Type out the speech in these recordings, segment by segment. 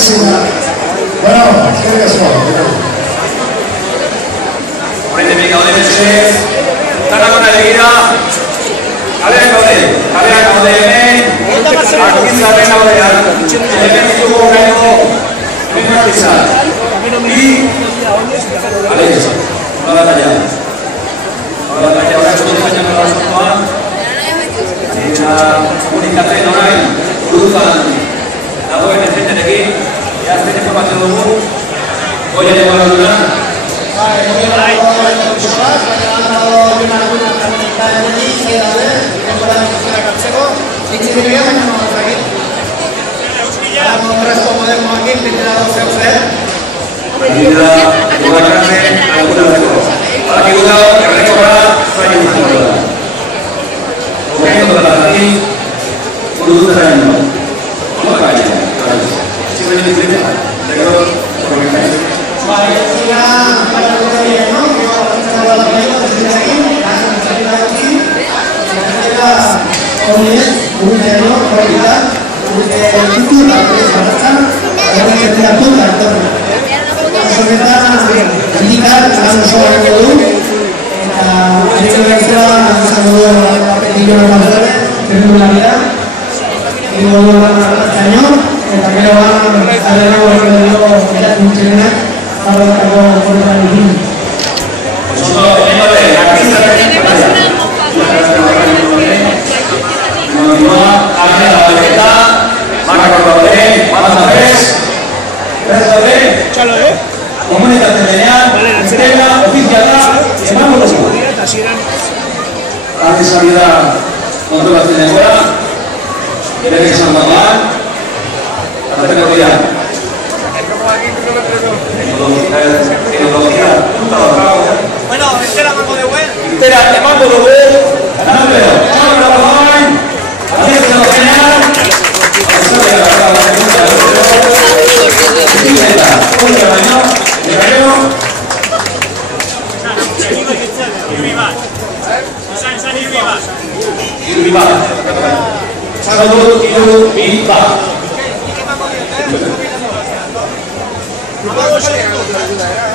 Bueno, ¿qué es eso? Horrete picado de meses, tarda con alegría, kalera kaude hemen, akintza horren aurrean, hemen ditugu gaino, hemen artizat. Una batalla horrek dut zaino gara sortuan, eta komunikatzen orain, burutan dagoen entzitenekin, jazten informazio dugu, goia legoa duna.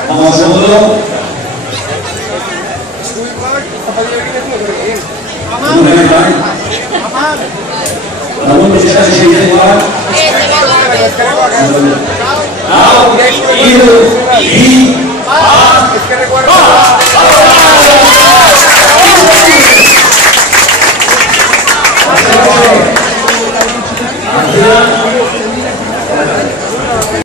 Vamos segundo.